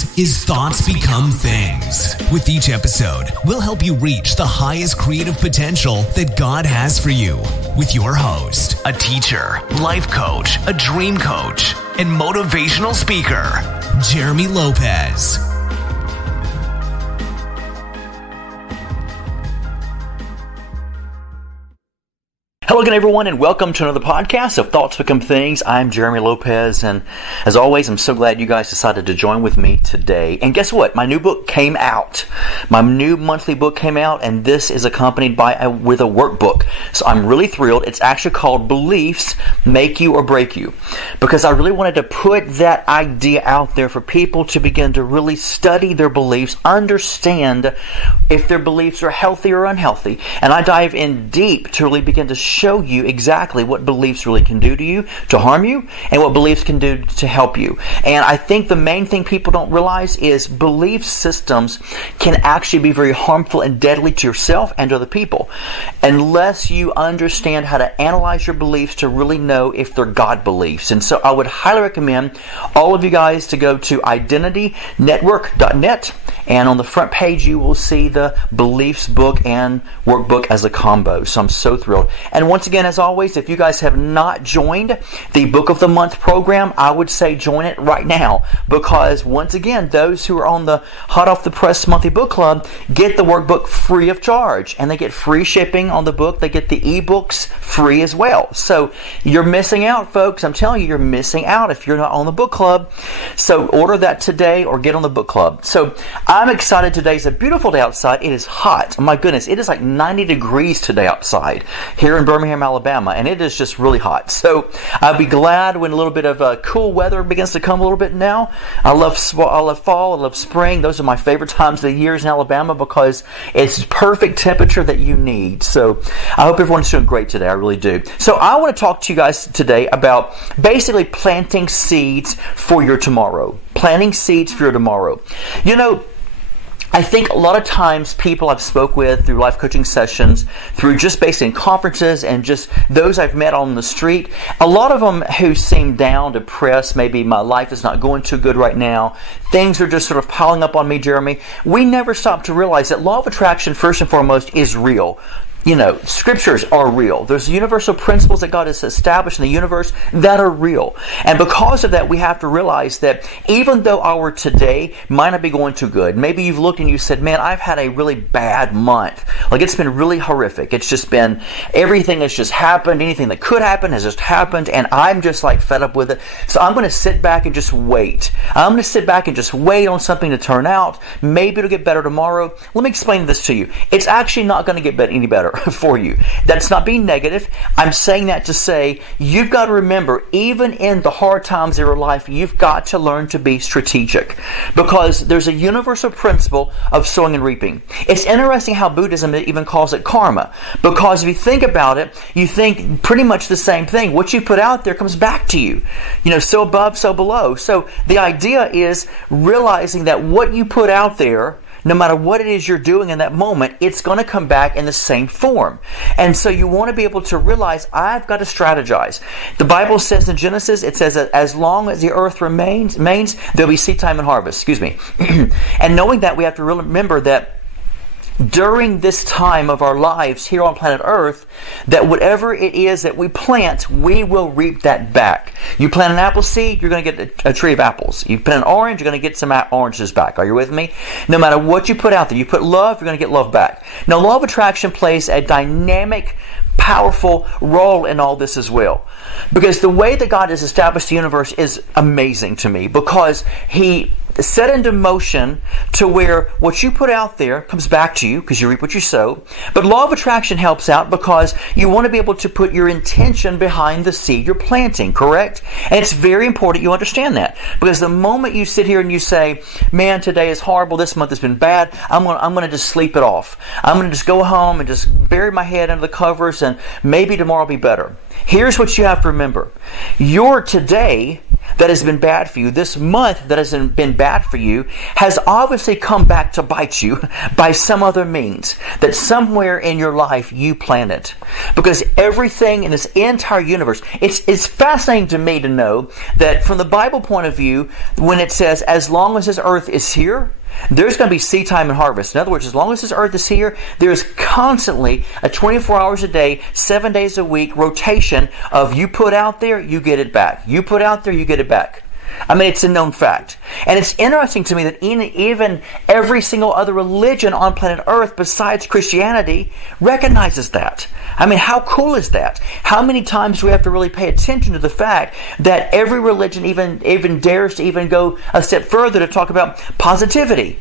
This is Thoughts Become Things. With each episode, we'll help you reach the highest creative potential that God has for you. With your host, a teacher, life coach, a dream coach, and motivational speaker, Jeremy Lopez. Hello again, everyone, and welcome to another podcast of Thoughts Become Things. I'm Jeremy Lopez, and as always, I'm so glad you guys decided to join with me today. And guess what? My new book came out. My new monthly book came out, and this is accompanied with a workbook. So I'm really thrilled. It's actually called Beliefs Make You or Break You, because I really wanted to put that idea out there for people to begin to really study their beliefs, understand if their beliefs are healthy or unhealthy. And I dive in deep to really begin to show you exactly what beliefs really can do to you, to harm you, and what beliefs can do to help you. And I think the main thing people don't realize is belief systems can actually be very harmful and deadly to yourself and to other people unless you understand how to analyze your beliefs to really know if they're God beliefs. And so I would highly recommend all of you guys to go to identitynetwork.net, and on the front page you will see the beliefs book and workbook as a combo. So I'm so thrilled. And once again, as always, if you guys have not joined the Book of the Month program, I would say join it right now, because once again, those who are on the Hot Off the Press Monthly Book Club get the workbook free of charge, and they get free shipping on the book. They get the ebooks free as well. So you're missing out, folks. I'm telling you, you're missing out if you're not on the book club. So order that today or get on the book club. So I'm excited. Today's a beautiful day outside. It is hot. Oh my goodness, it is like 90 degrees today outside here in Birmingham, Alabama, and it is just really hot. So I'll be glad when a little bit of cool weather begins to come a little bit now. I love fall, I love spring. Those are my favorite times of the years in Alabama because it's perfect temperature that you need. So I hope everyone's doing great today. I really do. So I want to talk to you guys today about basically planting seeds for your tomorrow. Planting seeds for your tomorrow. You know, I think a lot of times people I've spoke with through life coaching sessions, through just basically in conferences and just those I've met on the street, a lot of them who seem down, depressed, maybe my life is not going too good right now, things are just sort of piling up on me, Jeremy. We never stop to realize that law of attraction, first and foremost, is real. You know, scriptures are real. There's universal principles that God has established in the universe that are real. And because of that, we have to realize that even though our today might not be going too good, maybe you've looked and you said, man, I've had a really bad month. Like, it's been really horrific. It's just been, everything has just happened. Anything that could happen has just happened. And I'm just like fed up with it. So I'm going to sit back and just wait. I'm going to sit back and just wait on something to turn out. Maybe it'll get better tomorrow. Let me explain this to you. It's actually not going to get any better for you. That's not being negative. I'm saying that to say you've got to remember, even in the hard times of your life, you've got to learn to be strategic, because there's a universal principle of sowing and reaping. It's interesting how Buddhism even calls it karma, because if you think about it, you think pretty much the same thing. What you put out there comes back to you. You know, so above, so below. So the idea is realizing that what you put out there, no matter what it is you're doing in that moment, it's going to come back in the same form. And so you want to be able to realize, I've got to strategize. The Bible says in Genesis, it says that as long as the earth remains, there'll be seed time and harvest. And knowing that, we have to remember that during this time of our lives here on planet Earth, that whatever it is that we plant, we will reap that back. You plant an apple seed, you're going to get a tree of apples. You plant an orange, you're going to get some oranges back. Are you with me? No matter what you put out there, you put love, you're going to get love back. Now, law of attraction plays a dynamic, powerful role in all this as well. Because the way that God has established the universe is amazing to me, because He set into motion to where what you put out there comes back to you, because you reap what you sow. But law of attraction helps out because you want to be able to put your intention behind the seed you're planting, correct? And it's very important you understand that, because the moment you sit here and you say, man, today is horrible, this month has been bad, I'm going to just sleep it off. I'm going to just go home and just bury my head under the covers and maybe tomorrow will be better. Here's what you have to remember. Your today, that has been bad for you, this month that has been bad for you, has obviously come back to bite you by some other means that somewhere in your life you planned it. Because everything in this entire universe, it's fascinating to me to know that from the Bible point of view, when it says, as long as this earth is here, there's going to be seed time and harvest. In other words, as long as this earth is here, there's constantly a 24 hours a day, 7 days a week rotation of you put out there, you get it back. You put out there, you get it back. I mean, it's a known fact. And it's interesting to me that even every single other religion on planet Earth besides Christianity recognizes that. I mean, how cool is that? How many times do we have to really pay attention to the fact that every religion even dares to even go a step further to talk about positivity?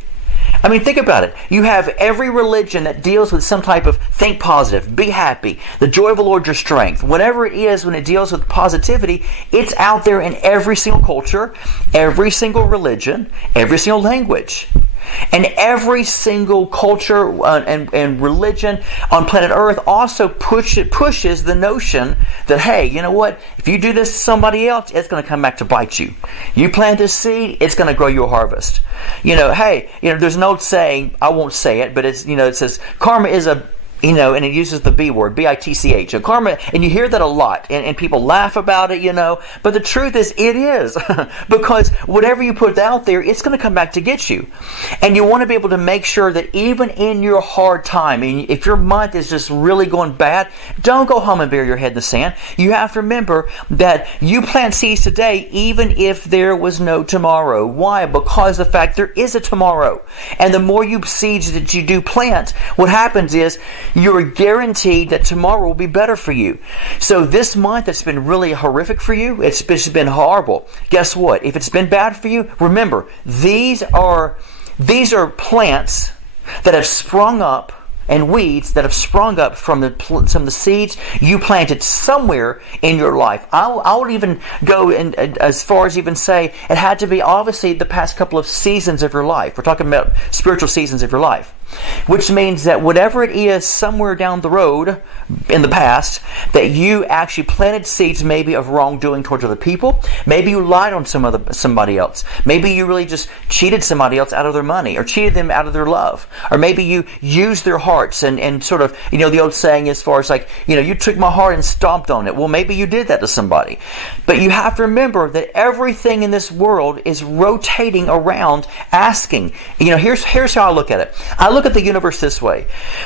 I mean, think about it. You have every religion that deals with some type of think positive, be happy, the joy of the Lord your strength. Whatever it is when it deals with positivity, it's out there in every single culture, every single religion, every single language. And every single culture and religion on planet Earth also pushes the notion that, hey, you know what? If you do this to somebody else, it's going to come back to bite you. You plant this seed, it's going to grow you a harvest. Hey, there's an old saying, I won't say it, but it's, it says, karma is a... and it uses the B word, B-I-T-C-H. Karma, and you hear that a lot, and people laugh about it, but the truth is, it is. Because whatever you put out there, it's going to come back to get you. And you want to be able to make sure that even in your hard time, and if your month is just really going bad, don't go home and bury your head in the sand. You have to remember that you plant seeds today, even if there was no tomorrow. Why? Because the fact there is a tomorrow. And the more seeds that you do plant, what happens is, you're guaranteed that tomorrow will be better for you. So this month that's been really horrific for you, it's been horrible. Guess what? If it's been bad for you, remember, these are plants that have sprung up and weeds that have sprung up from some of the seeds you planted somewhere in your life. I would even go as far as even say it had to be obviously the past couple of seasons of your life. We're talking about spiritual seasons of your life. Which means that whatever it is somewhere down the road in the past that you actually planted seeds maybe of wrongdoing towards other people. Maybe you lied on somebody else. Maybe you really just cheated somebody else out of their money or cheated them out of their love. Or maybe you used their hearts and sort of, the old saying as far as like, you took my heart and stomped on it. Well, maybe you did that to somebody. But you have to remember that everything in this world is rotating around asking. Here's how I look at it. I look at the universe this way,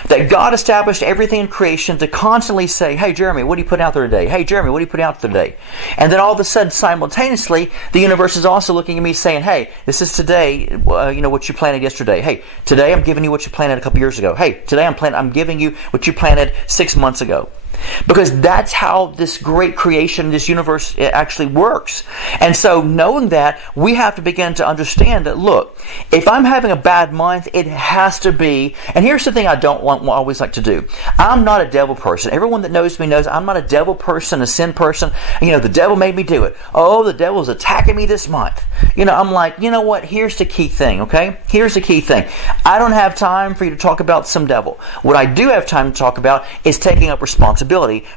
that God established everything in creation to constantly say, hey Jeremy, what do you put out there today? Hey Jeremy, what do you put out there today? And then all of a sudden, simultaneously, the universe is also looking at me saying, hey, this is today, what you planted yesterday. Hey, today I'm giving you what you planted a couple years ago. Hey, today I'm giving you what you planted 6 months ago. Because that's how this great creation, this universe actually works. And so knowing that, we have to begin to understand that, look, if I'm having a bad month, it has to be, and here's the thing I don't always like to do. I'm not a devil person. Everyone that knows me knows I'm not a devil person, a sin person. The devil made me do it. Oh, the devil's attacking me this month. I'm like, you know what? Here's the key thing, okay? Here's the key thing. I don't have time for you to talk about some devil. What I do have time to talk about is taking up responsibility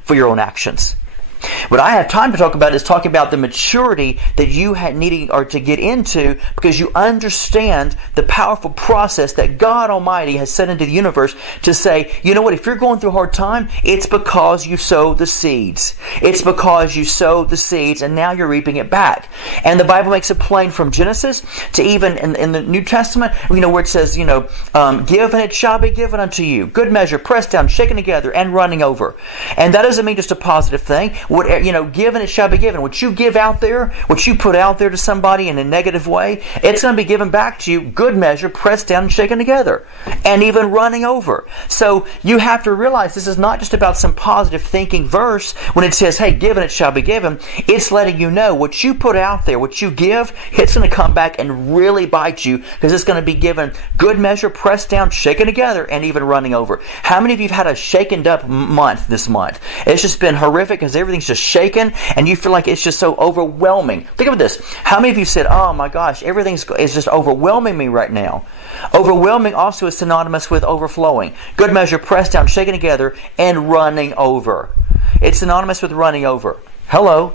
for your own actions. What I have time to talk about is talking about the maturity that you needing or to get into because you understand the powerful process that God Almighty has set into the universe to say, you know what, if you're going through a hard time, it's because you sowed the seeds. It's because you sowed the seeds and now you're reaping it back. And the Bible makes it plain from Genesis to even in the New Testament, where it says, give and it shall be given unto you. Good measure, pressed down, shaken together, and running over. And that doesn't mean just a positive thing. Give and it shall be given. What you give out there, what you put out there to somebody in a negative way, it's going to be given back to you, good measure, pressed down and shaken together, and even running over. So you have to realize this is not just about some positive thinking verse when it says, hey, give and it shall be given. It's letting you know what you put out there, what you give, it's going to come back and really bite you because it's going to be given good measure, pressed down, shaken together, and even running over. How many of you have had a shaken up month this month? It's just been horrific because everything's just shaken and you feel like it's just so overwhelming. Think about this. How many of you said, oh my gosh, everything is just overwhelming me right now? Overwhelming also is synonymous with overflowing. Good measure, pressed down, shaken together, and running over. It's synonymous with running over. Hello.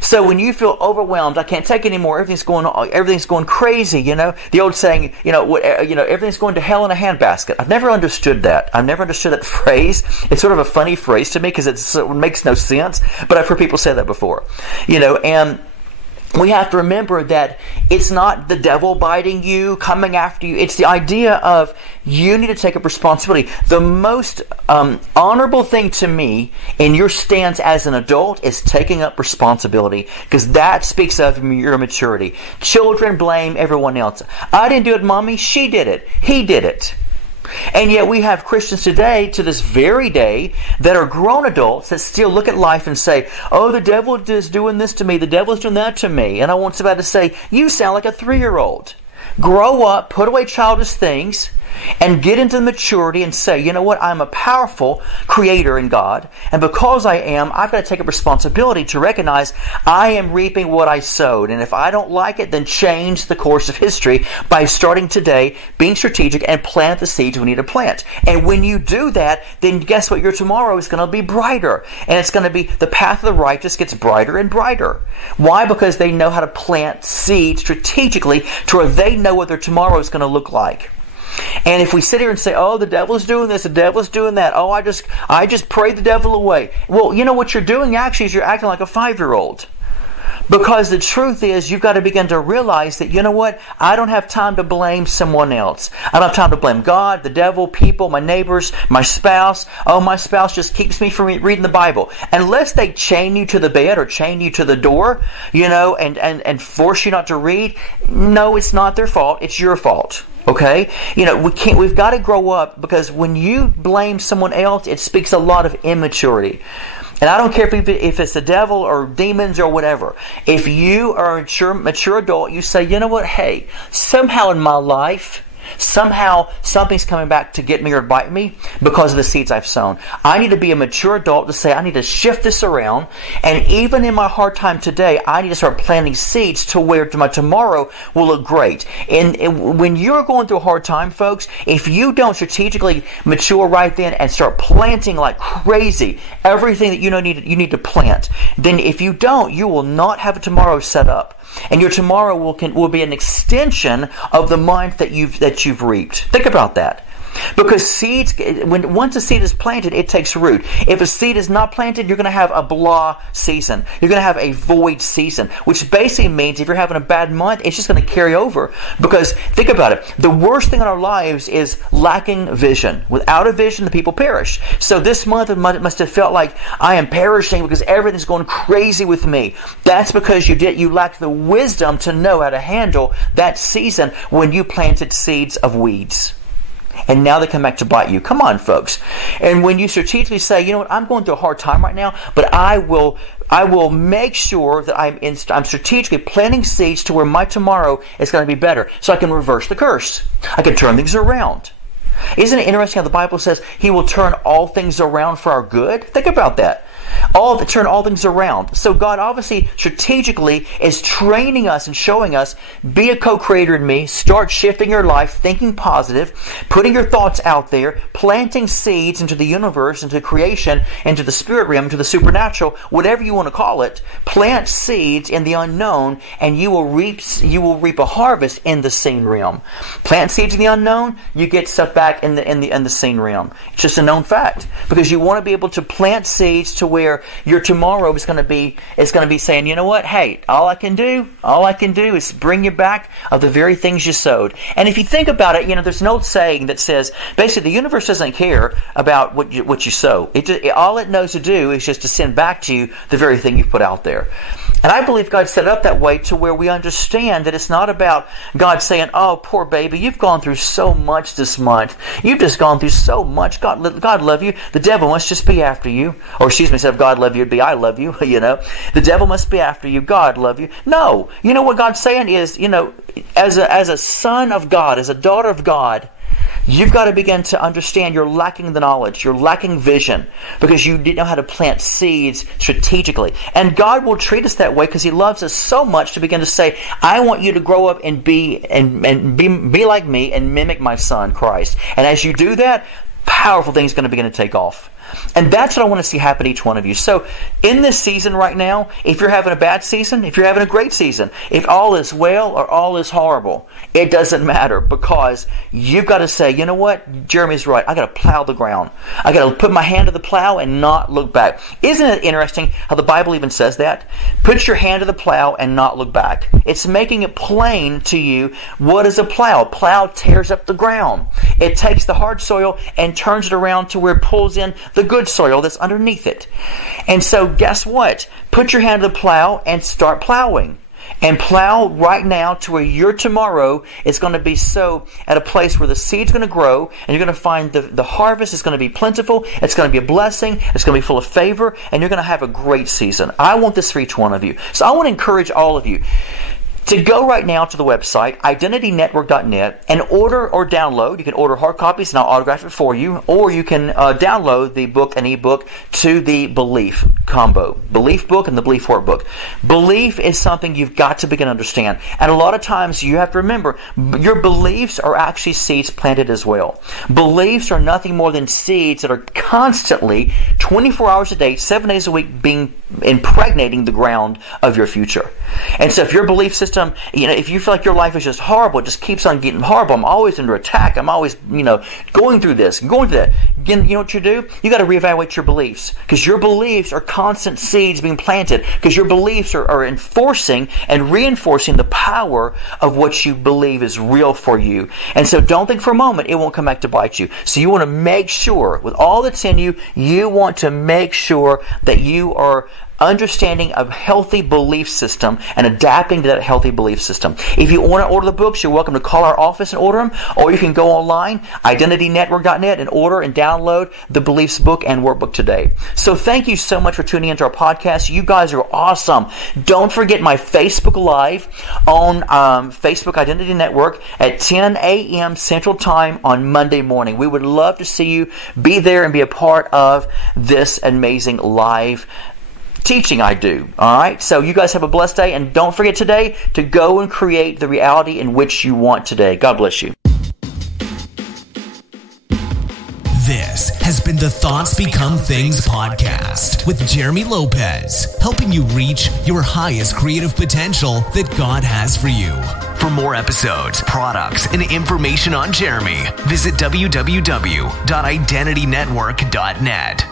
So when you feel overwhelmed, I can't take it anymore. Everything's going crazy. The old saying, everything's going to hell in a handbasket. I've never understood that. I've never understood that phrase. It's sort of a funny phrase to me because it makes no sense. But I've heard people say that before. And we have to remember that it's not the devil biting you, coming after you. It's the idea of you need to take up responsibility. The most honorable thing to me in your stance as an adult is taking up responsibility, because that speaks of your maturity. Children blame everyone else. I didn't do it, Mommy. She did it. He did it. And yet we have Christians today, to this very day, that are grown adults that still look at life and say, oh, the devil is doing this to me, the devil is doing that to me. And I want somebody to say, you sound like a 3-year-old. Grow up, put away childish things, and get into maturity and say, you know what, I'm a powerful creator in God, and because I am, I've got to take a responsibility to recognize I am reaping what I sowed, and if I don't like it, then change the course of history by starting today, being strategic, and plant the seeds we need to plant. And when you do that, then guess what, your tomorrow is going to be brighter, and it's going to be, the path of the righteous gets brighter and brighter. Why? Because they know how to plant seeds strategically to where they know what their tomorrow is going to look like. And if we sit here and say, oh, the devil's doing this, the devil's doing that, oh, I just prayed the devil away. Well, you know what you're doing actually is you're acting like a 5-year-old. Because the truth is, you've got to begin to realize that, you know what, I don't have time to blame someone else. I don't have time to blame God, the devil, people, my neighbors, my spouse. Oh, my spouse just keeps me from reading the Bible. Unless they chain you to the bed or chain you to the door, and force you not to read, no, it's not their fault, it's your fault. Okay? We've got to grow up, because when you blame someone else, it speaks a lot of immaturity. And I don't care if it's the devil or demons or whatever. If you are a mature adult, you say, you know what, hey, somehow in my life, somehow something's coming back to get me or bite me because of the seeds I've sown. I need to be a mature adult to say, I need to shift this around, and even in my hard time today, I need to start planting seeds to where my tomorrow will look great. And when you're going through a hard time, folks, if you don't strategically mature right then and start planting like crazy everything that you need to plant, then if you don't, you will not have a tomorrow set up. And your tomorrow will be an extension of the month that you've reaped. Think about that. Because seeds, once a seed is planted, it takes root. If a seed is not planted, you're going to have a blah season. You're going to have a void season, which basically means if you're having a bad month, it's just going to carry over. Because think about it, the worst thing in our lives is lacking vision. Without a vision, the people perish. So this month it must have felt like I am perishing because everything's going crazy with me. That's because you lacked the wisdom to know how to handle that season when you planted seeds of weeds. And now they come back to bite you. Come on, folks. And when you strategically say, you know what, I'm going through a hard time right now, but I will make sure that I'm strategically planting seeds to where my tomorrow is going to be better, so I can reverse the curse. I can turn things around. Isn't it interesting how the Bible says He will turn all things around for our good? Think about that. Turn all things around. So God obviously strategically is training us and showing us, be a co-creator in me, start shifting your life, thinking positive, putting your thoughts out there, planting seeds into the universe, into creation, into the spirit realm, into the supernatural, whatever you want to call it. Plant seeds in the unknown, and you will reap a harvest in the seen realm. Plant seeds in the unknown, you get stuff back in the seen realm. It's just a known fact, because you want to be able to plant seeds to where your tomorrow is going to be saying, you know what, hey, all I can do is bring you back of the very things you sowed. And if you think about it, there's an old saying that says, basically, the universe doesn't care about what you sow. All it knows to do is just to send back to you the very thing you put out there. And I believe God set it up that way to where we understand that it's not about God saying, oh, poor baby, you've gone through so much this month. You've just gone through so much. God love you. The devil must just be after you. Or instead of God love you, it'd be I love you. The devil must be after you. God love you. No. You know what God's saying is, as a son of God, as a daughter of God, you've got to begin to understand you're lacking the knowledge. You're lacking vision because you didn't know how to plant seeds strategically. And God will treat us that way because He loves us so much to begin to say, I want you to grow up and be like me and mimic my Son, Christ. And as you do that, powerful things are going to begin to take off. And that's what I want to see happen to each one of you. So in this season right now, if you're having a bad season, if you're having a great season, if all is well or all is horrible, it doesn't matter, because you've got to say, you know what? Jeremy's right. I got to plow the ground. I got to put my hand to the plow and not look back. Isn't it interesting how the Bible even says that? Put your hand to the plow and not look back. It's making it plain to you, what is a plow? Plow tears up the ground. It takes the hard soil and turns it around to where it pulls in the good soil that's underneath it. And so guess what? Put your hand to the plow and start plowing. And plow right now to where your tomorrow is going to be so at a place where the seed's going to grow, and you're going to find the harvest is going to be plentiful, it's going to be a blessing, it's going to be full of favor, and you're going to have a great season. I want this for each one of you. So I want to encourage all of you to go right now to the website, identitynetwork.net, and order or download. You can order hard copies and I'll autograph it for you, or you can download the book and ebook to the Belief combo. Belief book and the Belief workbook. Belief is something you've got to begin to understand. And a lot of times you have to remember, your beliefs are actually seeds planted as well. Beliefs are nothing more than seeds that are constantly, 24 hours a day, 7 days a week, being impregnating the ground of your future. And so if your belief system, if you feel like your life is just horrible, it just keeps on getting horrible, I'm always under attack, I'm always, going through this, going through that, again, you know what you do? You got to reevaluate your beliefs, because your beliefs are constant seeds being planted, because your beliefs are enforcing and reinforcing the power of what you believe is real for you. And so don't think for a moment it won't come back to bite you. So you want to make sure, with all that's in you, you want to make sure that you are understanding a healthy belief system and adapting to that healthy belief system. If you want to order the books, you're welcome to call our office and order them, or you can go online, identitynetwork.net, and order and download the Beliefs book and workbook today. So thank you so much for tuning into our podcast. You guys are awesome. Don't forget my Facebook Live on Facebook Identity Network at 10 a.m. Central Time on Monday morning. We would love to see you be there and be a part of this amazing live teaching I do. Alright, so you guys have a blessed day, and don't forget today to go and create the reality in which you want today. God bless you. This has been the Thoughts Become Things podcast with Jeremy Lopez, helping you reach your highest creative potential that God has for you. For more episodes, products, and information on Jeremy, visit www.identitynetwork.net.